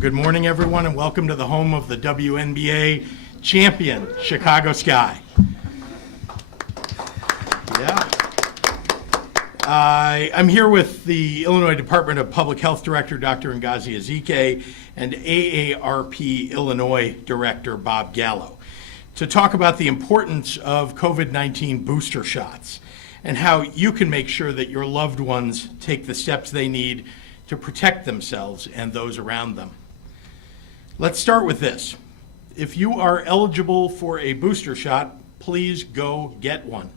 Good morning, everyone, and welcome to the home of the WNBA champion, Chicago Sky. I'm here with the Illinois Department of Public Health Director, Dr. Ngozi Ezike, and AARP Illinois Director, Bob Gallo, to talk about the importance of COVID-19 booster shots and how you can make sure that your loved ones take the steps they need to protect themselves and those around them. Let's start with this. If you are eligible for a booster shot, please go get one.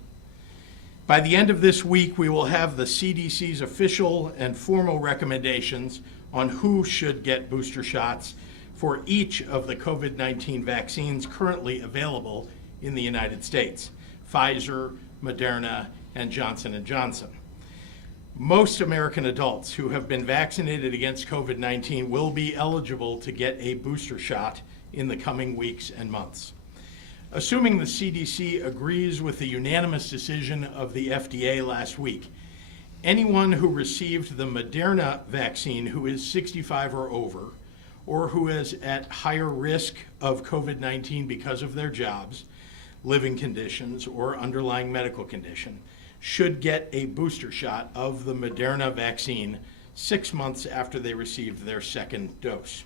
By the end of this week, we will have the CDC's official and formal recommendations on who should get booster shots for each of the COVID-19 vaccines currently available in the United States: Pfizer, Moderna, and Johnson & Johnson. Most American adults who have been vaccinated against COVID-19 will be eligible to get a booster shot in the coming weeks and months. Assuming the CDC agrees with the unanimous decision of the FDA last week, anyone who received the Moderna vaccine who is 65 or over, or who is at higher risk of COVID-19 because of their jobs, living conditions, or underlying medical condition, should get a booster shot of the Moderna vaccine 6 months after they received their second dose.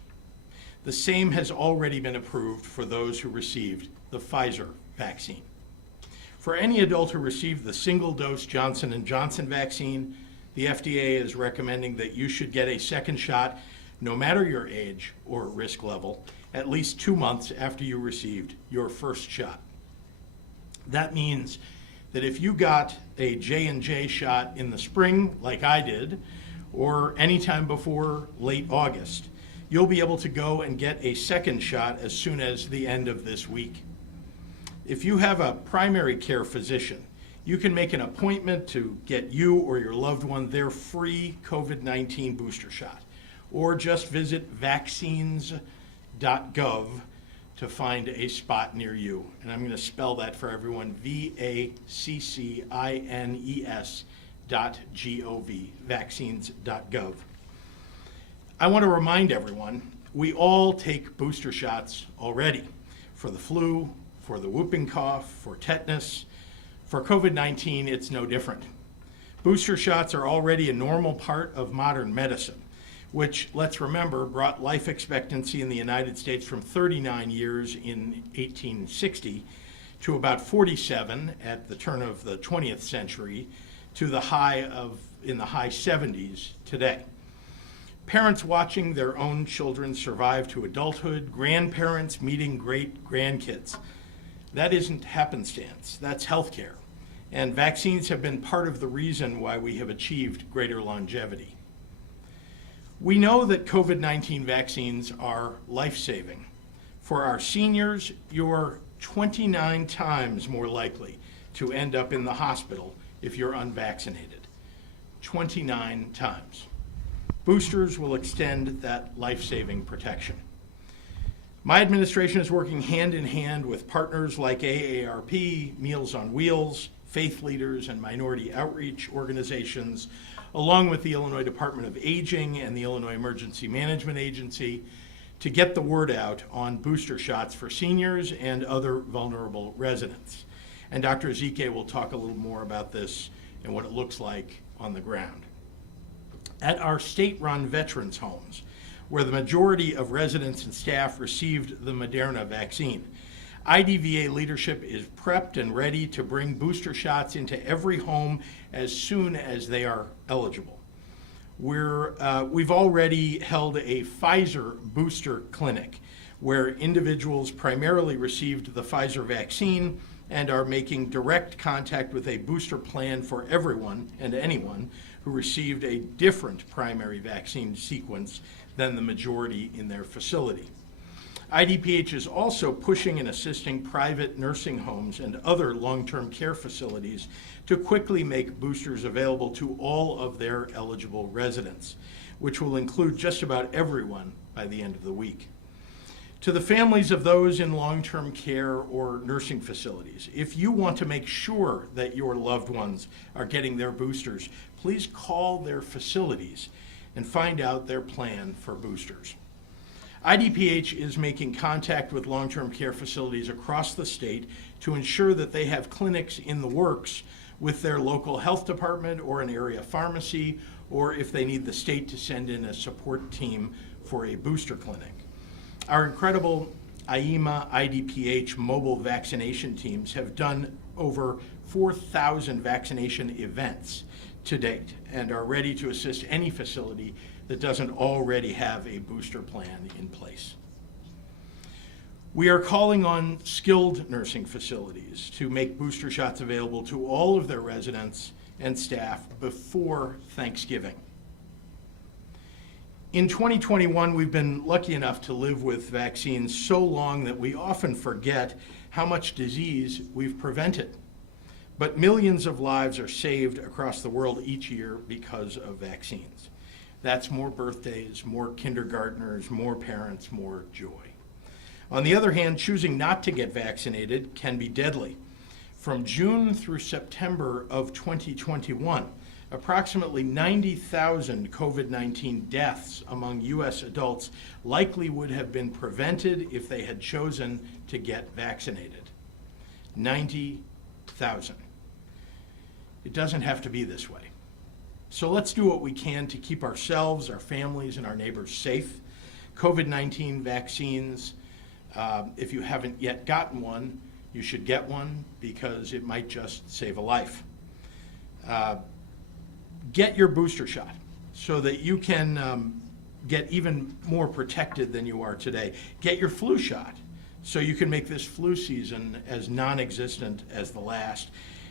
The same has already been approved for those who received the Pfizer vaccine. For any adult who received the single-dose Johnson & Johnson vaccine, the FDA is recommending that you should get a second shot, no matter your age or risk level, at least 2 months after you received your first shot. That means that if you got a J&J shot in the spring, like I did, or anytime before late August, you'll be able to go and get a second shot as soon as the end of this week. If you have a primary care physician, you can make an appointment to get you or your loved one their free COVID-19 booster shot, or just visit vaccines.gov to find a spot near you. And I'm going to spell that for everyone: vaccines.gov, vaccines.gov. I want to remind everyone, we all take booster shots already for the flu, for the whooping cough, for tetanus. For COVID-19, it's no different. Booster shots are already a normal part of modern medicine, which, let's remember, brought life expectancy in the United States from 39 years in 1860 to about 47 at the turn of the 20th century, to the in the high 70s today. Parents watching their own children survive to adulthood, grandparents meeting great grandkids. That isn't happenstance, that's healthcare. And vaccines have been part of the reason why we have achieved greater longevity. We know that COVID-19 vaccines are life-saving. For our seniors, you're 29 times more likely to end up in the hospital if you're unvaccinated. 29 times. Boosters will extend that life-saving protection. My administration is working hand in hand with partners like AARP, Meals on Wheels, faith leaders, and minority outreach organizations, along with the Illinois Department of Aging and the Illinois Emergency Management Agency, to get the word out on booster shots for seniors and other vulnerable residents. And Dr. Ezike will talk a little more about this and what it looks like on the ground. At our state-run veterans homes, where the majority of residents and staff received the Moderna vaccine, IDVA leadership is prepped and ready to bring booster shots into every home as soon as they are eligible. We've already held a Pfizer booster clinic where individuals primarily received the Pfizer vaccine and are making direct contact with a booster plan for everyone and anyone who received a different primary vaccine sequence than the majority in their facility. IDPH is also pushing and assisting private nursing homes and other long-term care facilities to quickly make boosters available to all of their eligible residents, which will include just about everyone by the end of the week. To the families of those in long-term care or nursing facilities, if you want to make sure that your loved ones are getting their boosters, please call their facilities and find out their plan for boosters. IDPH is making contact with long-term care facilities across the state to ensure that they have clinics in the works with their local health department or an area pharmacy, or if they need the state to send in a support team for a booster clinic. Our incredible IEMA IDPH mobile vaccination teams have done over 4,000 vaccination events to date and are ready to assist any facility that doesn't already have a booster plan in place. We are calling on skilled nursing facilities to make booster shots available to all of their residents and staff before Thanksgiving. In 2021, we've been lucky enough to live with vaccines so long that we often forget how much disease we've prevented. But millions of lives are saved across the world each year because of vaccines. That's more birthdays, more kindergartners, more parents, more joy. On the other hand, choosing not to get vaccinated can be deadly. From June through September of 2021, approximately 90,000 COVID-19 deaths among U.S. adults likely would have been prevented if they had chosen to get vaccinated. 90,000. It doesn't have to be this way. So let's do what we can to keep ourselves, our families, and our neighbors safe. COVID-19 vaccines, if you haven't yet gotten one, you should get one because it might just save a life. Get your booster shot so that you can get even more protected than you are today. Get your flu shot so you can make this flu season as non-existent as the last.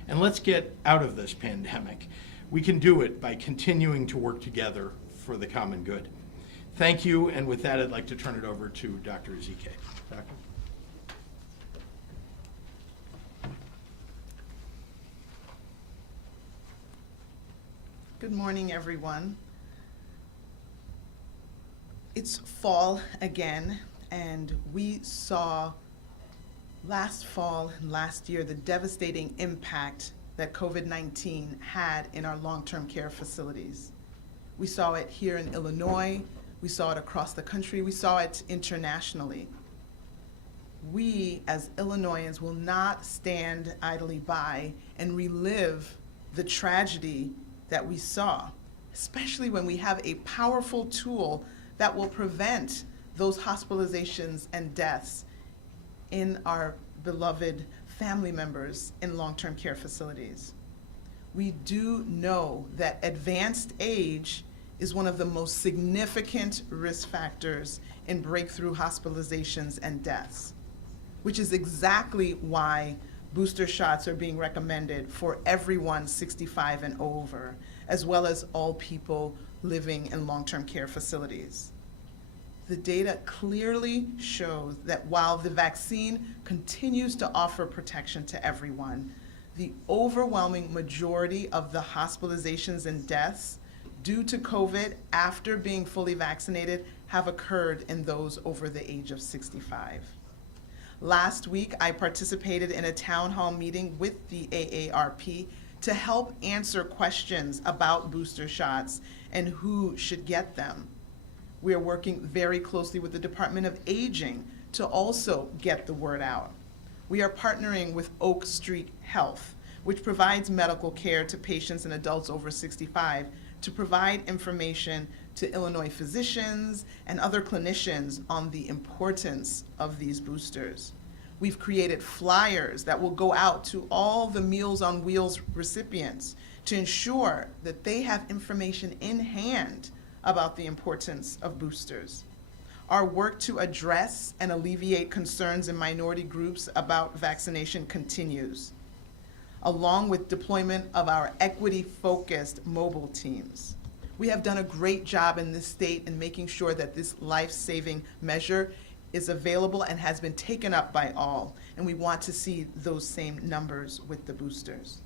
And let's get out of this pandemic. We can do it by continuing to work together for the common good. Thank you, and with that, I'd like to turn it over to Dr. Ezike. Doctor? Good morning, everyone. It's fall again, and we saw last fall and last year the devastating impact that COVID-19 had in our long-term care facilities. We saw it here in Illinois, we saw it across the country, we saw it internationally. We, as Illinoisans, will not stand idly by and relive the tragedy that we saw, especially when we have a powerful tool that will prevent those hospitalizations and deaths in our beloved family members in long-term care facilities. We do know that advanced age is one of the most significant risk factors in breakthrough hospitalizations and deaths, which is exactly why booster shots are being recommended for everyone 65 and over, as well as all people living in long-term care facilities. The data clearly shows that while the vaccine continues to offer protection to everyone, the overwhelming majority of the hospitalizations and deaths due to COVID after being fully vaccinated have occurred in those over the age of 65. Last week, I participated in a town hall meeting with the AARP to help answer questions about booster shots and who should get them. We are working very closely with the Department of Aging to also get the word out. We are partnering with Oak Street Health, which provides medical care to patients and adults over 65, to provide information to Illinois physicians and other clinicians on the importance of these boosters. We've created flyers that will go out to all the Meals on Wheels recipients to ensure that they have information in hand about the importance of boosters. Our work to address and alleviate concerns in minority groups about vaccination continues, along with deployment of our equity-focused mobile teams. We have done a great job in this state in making sure that this life-saving measure is available and has been taken up by all, and we want to see those same numbers with the boosters.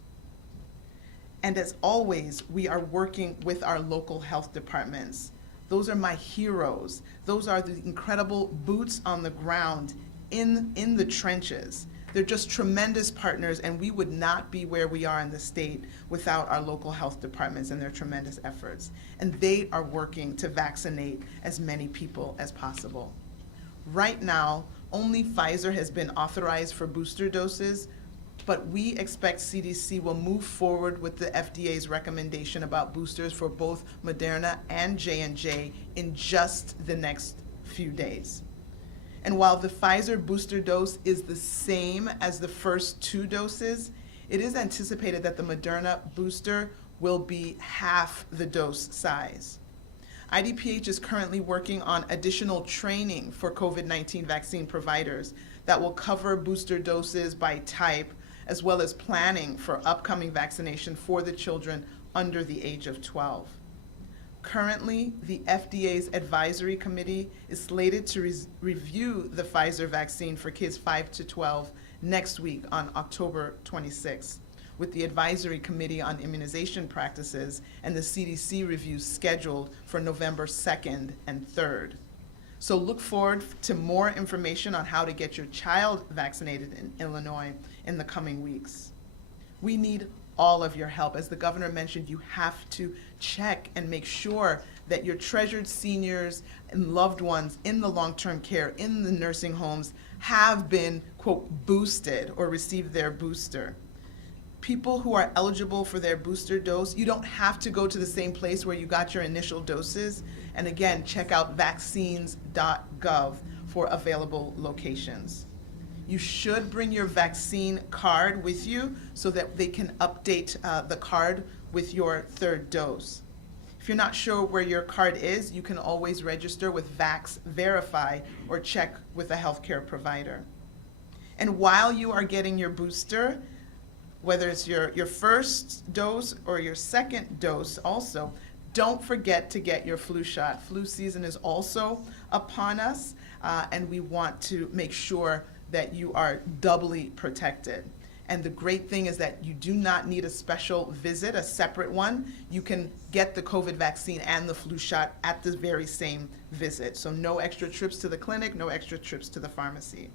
And as always, we are working with our local health departments. Those are my heroes. Those are the incredible boots on the ground in the trenches. They're just tremendous partners, and we would not be where we are in the state without our local health departments and their tremendous efforts. And they are working to vaccinate as many people as possible. Right now, only Pfizer has been authorized for booster doses, but we expect CDC will move forward with the FDA's recommendation about boosters for both Moderna and J&J in just the next few days. And while the Pfizer booster dose is the same as the first 2 doses, it is anticipated that the Moderna booster will be half the dose size. IDPH is currently working on additional training for COVID-19 vaccine providers that will cover booster doses by type, as well as planning for upcoming vaccination for the children under the age of 12. Currently, the FDA's advisory committee is slated to review the Pfizer vaccine for kids 5 to 12 next week on October 26th, with the advisory committee on immunization practices and the CDC review scheduled for November 2nd and 3rd. So look forward to more information on how to get your child vaccinated in Illinois in the coming weeks. We need all of your help. As the governor mentioned, you have to check and make sure that your treasured seniors and loved ones in the long-term care, in the nursing homes, have been, quote, boosted or received their booster. People who are eligible for their booster dose, you don't have to go to the same place where you got your initial doses. And again, check out vaccines.gov for available locations. You should bring your vaccine card with you so that they can update the card with your 3rd dose. If you're not sure where your card is, you can always register with Vax Verify or check with a healthcare provider. And while you are getting your booster, whether it's your first dose or your 2nd dose also, don't forget to get your flu shot. Flu season is also upon us, and we want to make sure that you are doubly protected. And the great thing is that you do not need a special visit, a separate one. You can get the COVID vaccine and the flu shot at the very same visit. So no extra trips to the clinic, no extra trips to the pharmacy.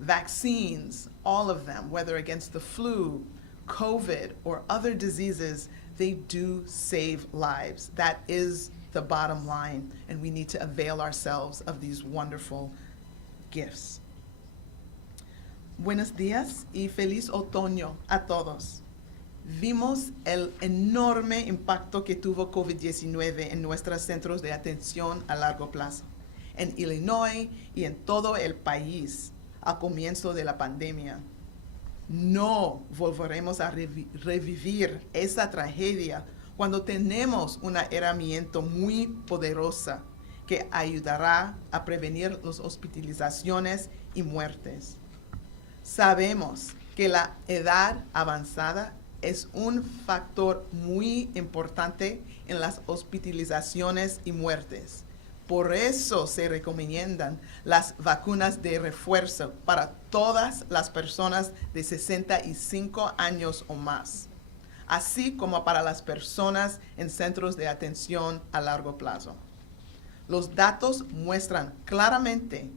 Vaccines, all of them, whether against the flu, COVID, or other diseases, they do save lives. That is the bottom line, and we need to avail ourselves of these wonderful gifts. Buenos días y feliz otoño a todos. Vimos el enorme impacto que tuvo COVID-19 en nuestros centros de atención a largo plazo, en Illinois y en todo el país al comienzo de la pandemia. No volveremos a revivir esa tragedia cuando tenemos una herramienta muy poderosa que ayudará a prevenir las hospitalizaciones y muertes. Sabemos que la edad avanzada es un factor muy importante en las hospitalizaciones y muertes. Por eso se recomiendan las vacunas de refuerzo para todas las personas de 65 años o más, así como para las personas en centros de atención a largo plazo. Los datos muestran claramente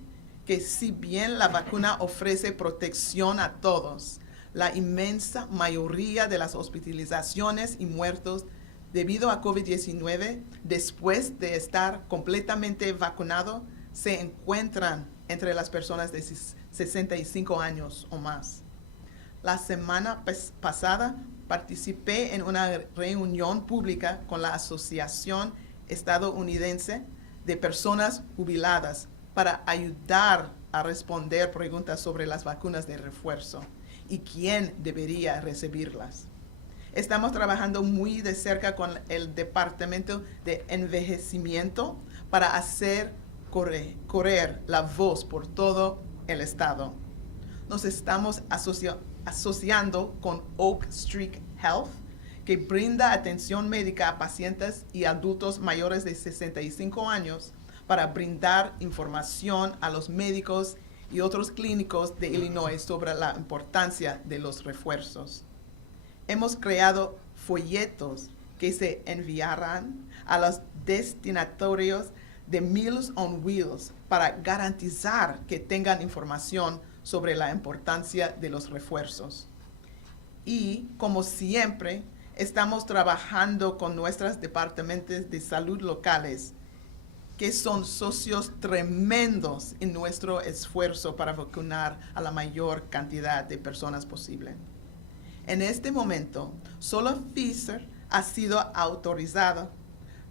que si bien la vacuna ofrece protección a todos, la inmensa mayoría de las hospitalizaciones y muertos debido a COVID-19, después de estar completamente vacunado, se encuentran entre las personas de 65 años o más. La semana pasada participé en una reunión pública con la Asociación Estadounidense de Personas Jubiladas para ayudar a responder preguntas sobre las vacunas de refuerzo y quién debería recibirlas. Estamos trabajando muy de cerca con el Departamento de Envejecimiento para hacer correr la voz por todo el estado. Nos estamos asociando con Oak Street Health, que brinda atención médica a pacientes y adultos mayores de 65 años para brindar información a los médicos y otros clínicos de Illinois sobre la importancia de los refuerzos. Hemos creado folletos que se enviarán a los destinatarios de Meals on Wheels para garantizar que tengan información sobre la importancia de los refuerzos. Y, como siempre, estamos trabajando con nuestros departamentos de salud locales que son socios tremendos en nuestro esfuerzo para vacunar a la mayor cantidad de personas posible. En este momento, solo Pfizer ha sido autorizado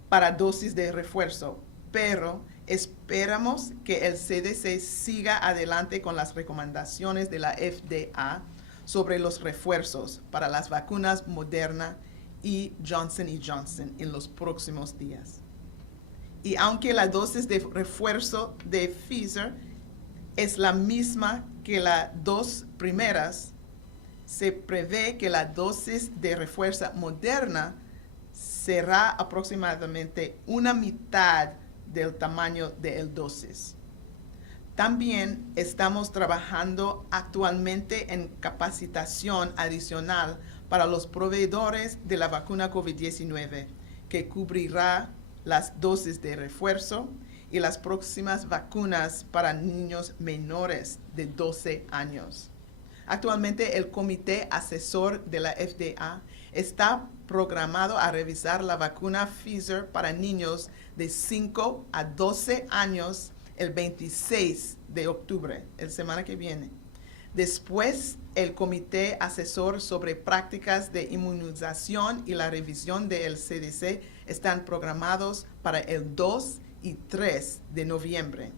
para dosis de refuerzo, pero esperamos que el CDC siga adelante con las recomendaciones de la FDA sobre los refuerzos para las vacunas Moderna y Johnson Johnson en los próximos días. Y aunque la dosis de refuerzo de Pfizer es la misma que las dos primeras, se prevé que la dosis de refuerzo Moderna será aproximadamente una mitad del tamaño de la dosis. También estamos trabajando actualmente en capacitación adicional para los proveedores de la vacuna COVID-19, que cubrirá las dosis de refuerzo y las próximas vacunas para niños menores de 12 años. Actualmente, el Comité Asesor de la FDA está programado a revisar la vacuna Pfizer para niños de 5 a 12 años el 26 de octubre, la semana que viene. Después, el Comité Asesor sobre Prácticas de Inmunización y la revisión del CDC están programados para el 2 y 3 de noviembre.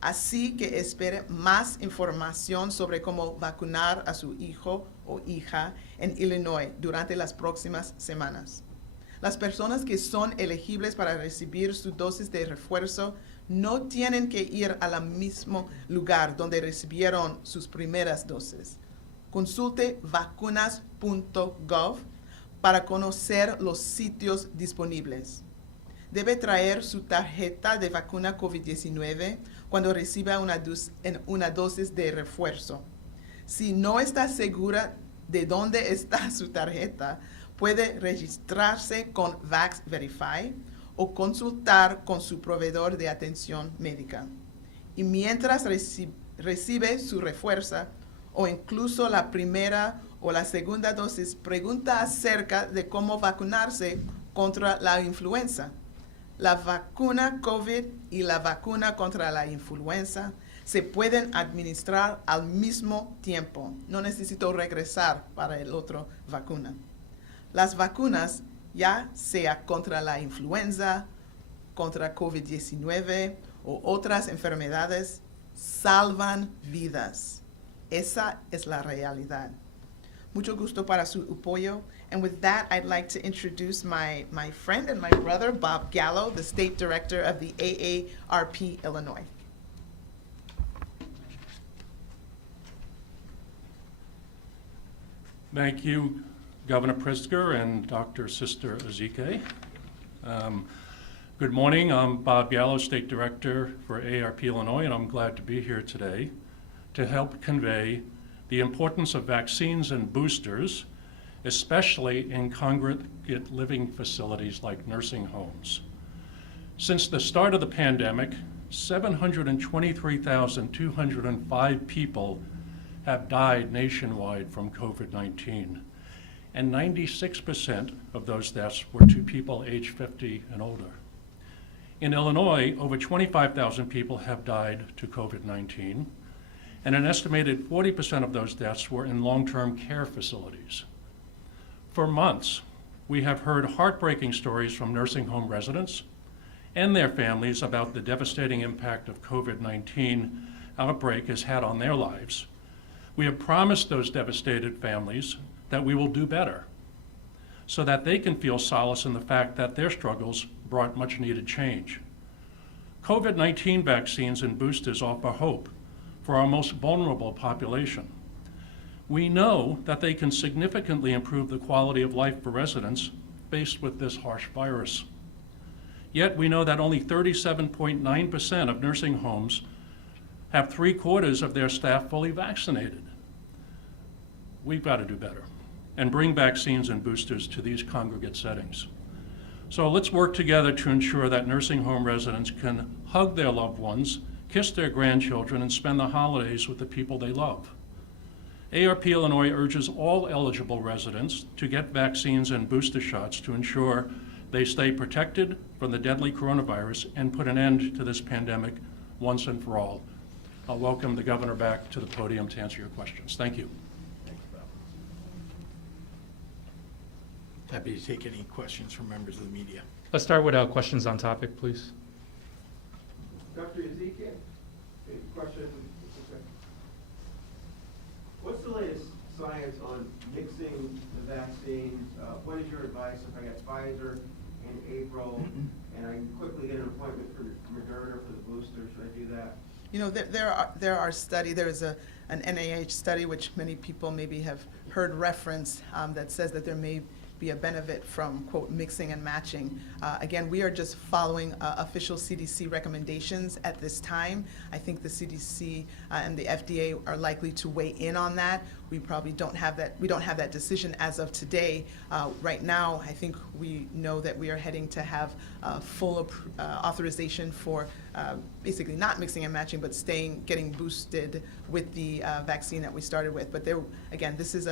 Así que espere más información sobre cómo vacunar a su hijo o hija en Illinois durante las próximas semanas. Las personas que son elegibles para recibir su dosis de refuerzo no tienen que ir al mismo lugar donde recibieron sus primeras dosis. Consulte vacunas.gov para conocer los sitios disponibles. Debe traer su tarjeta de vacuna COVID-19 cuando reciba una dosis de refuerzo. Si no está segura de dónde está su tarjeta, puede registrarse con VaxVerify o consultar con su proveedor de atención médica. Y mientras recibe su refuerzo o incluso la primera o la segunda dosis, pregunta acerca de cómo vacunarse contra la influenza. La vacuna COVID y la vacuna contra la influenza se pueden administrar al mismo tiempo. No necesito regresar para la otra vacuna. Las vacunas, ya sea contra la influenza, contra COVID-19 o otras enfermedades, salvan vidas. Esa es la realidad. Mucho gusto para su apoyo. And with that, I'd like to introduce my friend and my brother, Bob Gallo, the State Director of the AARP Illinois. Thank you, Governor Pritzker and Dr. Sister Ezike. Good morning. I'm Bob Gallo, State Director for AARP Illinois, and I'm glad to be here today to help convey the importance of vaccines and boosters, especially in congregate living facilities like nursing homes. Since the start of the pandemic, 723,205 people have died nationwide from COVID-19, and 96% of those deaths were to people age 50 and older. In Illinois, over 25,000 people have died to COVID-19, and an estimated 40% of those deaths were in long-term care facilities. For months, we have heard heartbreaking stories from nursing home residents and their families about the devastating impact of COVID-19 outbreak has had on their lives. We have promised those devastated families that we will do better so that they can feel solace in the fact that their struggles brought much needed change. COVID-19 vaccines and boosters offer hope for our most vulnerable population. We know that they can significantly improve the quality of life for residents faced with this harsh virus. Yet we know that only 37.9% of nursing homes have 3/4 of their staff fully vaccinated. We've got to do better and bring vaccines and boosters to these congregate settings. So let's work together to ensure that nursing home residents can hug their loved ones, kiss their grandchildren, and spend the holidays with the people they love. AARP Illinois urges all eligible residents to get vaccines and booster shots to ensure they stay protected from the deadly coronavirus and put an end to this pandemic once and for all. I'll welcome the governor back to the podium to answer your questions. Thank you. Happy to take any questions from members of the media. Let's start with questions on topic, please. Dr. Ezekiel, a question. What's the latest science on mixing the vaccines? What is your advice if I get Pfizer in April and I quickly get an appointment for Moderna for the booster? Should I do that? You know, there's an NIH study which many people maybe have heard reference that says that there may be a benefit from, quote, mixing and matching. Again, we are just following official CDC recommendations at this time. I think the CDC and the FDA are likely to weigh in on that. We probably don't have that decision as of today. Right now, I think we know that we are heading to have full authorization for basically not mixing and matching, but getting boosted with the vaccine that we started with. But again, this is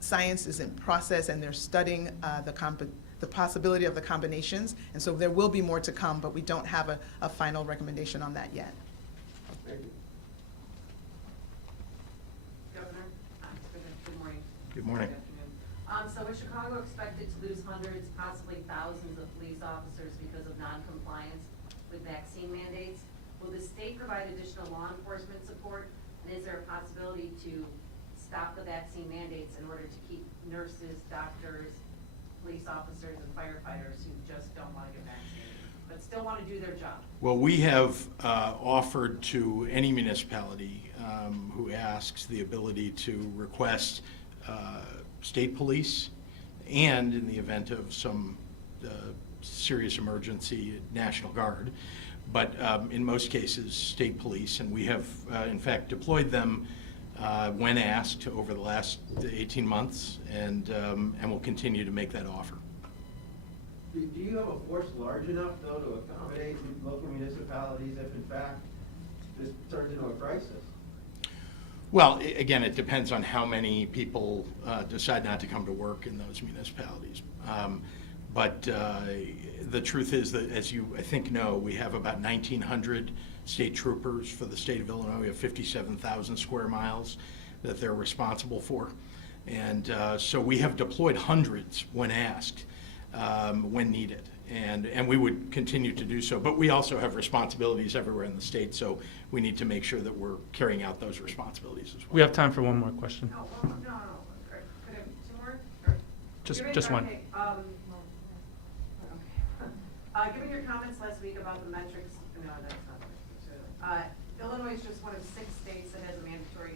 science is in process, and they're studying the possibility of the combinations, and so there will be more to come, but we don't have a final recommendation on that yet. Thank you. Governor, good morning. Good morning. Good afternoon. So is Chicago expected to lose hundreds, possibly thousands of police officers because of non-compliance with vaccine mandates? Will the state provide additional law enforcement support? And is there a possibility to stop the vaccine mandates in order to keep nurses, doctors, police officers, and firefighters who just don't want to get vaccinated, but still want to do their job? Well, we have offered to any municipality who asks the ability to request state police, and in the event of some serious emergency, National Guard, but in most cases, state police, and we have in fact deployed them when asked over the last 18 months, and will continue to make that offer. Do you have a force large enough, though, to accommodate local municipalities if, in fact, this turns into a crisis? Well, again, it depends on how many people decide not to come to work in those municipalities. But the truth is that, as you, I think, know, we have about 1,900 state troopers for the state of Illinois. We have 57,000 square miles that they're responsible for. And so we have deployed hundreds when asked, when needed. And we would continue to do so. But we also have responsibilities everywhere in the state, so we need to make sure that we're carrying out those responsibilities as well. We have time for one more question. No, well, no. Could I have two more? Or- Just one. Okay, given your comments last week about the metrics, no, that's not. Illinois is just one of 6 states that has a mandatory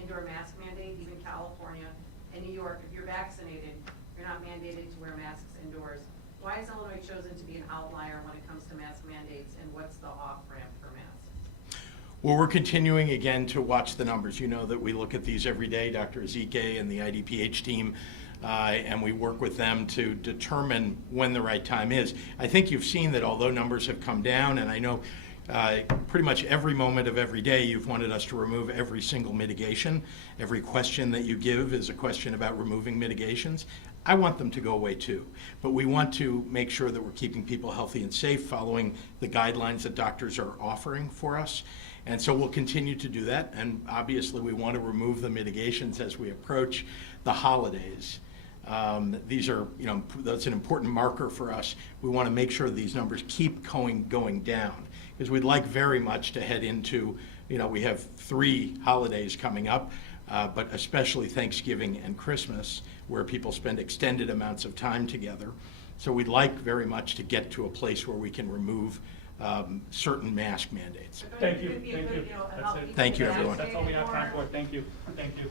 indoor mask mandate. Even California and New York, if you're vaccinated, you're not mandated to wear masks indoors. Why has Illinois chosen to be an outlier when it comes to mask mandates, and what's the off-ramp for masks? Well, we're continuing again to watch the numbers. You know that we look at these every day, Dr. Ezekiel and the IDPH team, and we work with them to determine when the right time is. I think you've seen that although numbers have come down, and I know pretty much every moment of every day you've wanted us to remove every single mitigation. Every question that you give is a question about removing mitigations. I want them to go away too, but we want to make sure that we're keeping people healthy and safe, following the guidelines that doctors are offering for us. And so we'll continue to do that, and obviously we want to remove the mitigations as we approach the holidays. These are, that's an important marker for us. We want to make sure these numbers keep going down, because we'd like very much to head into, we have 3 holidays coming up, but especially Thanksgiving and Christmas, where people spend extended amounts of time together. So we'd like very much to get to a place where we can remove certain mask mandates. Thank you. Could be a Thank good, you. help That's it. people Thank you, get everyone. That's all we have time vaccinated for. Thank you. Thank you.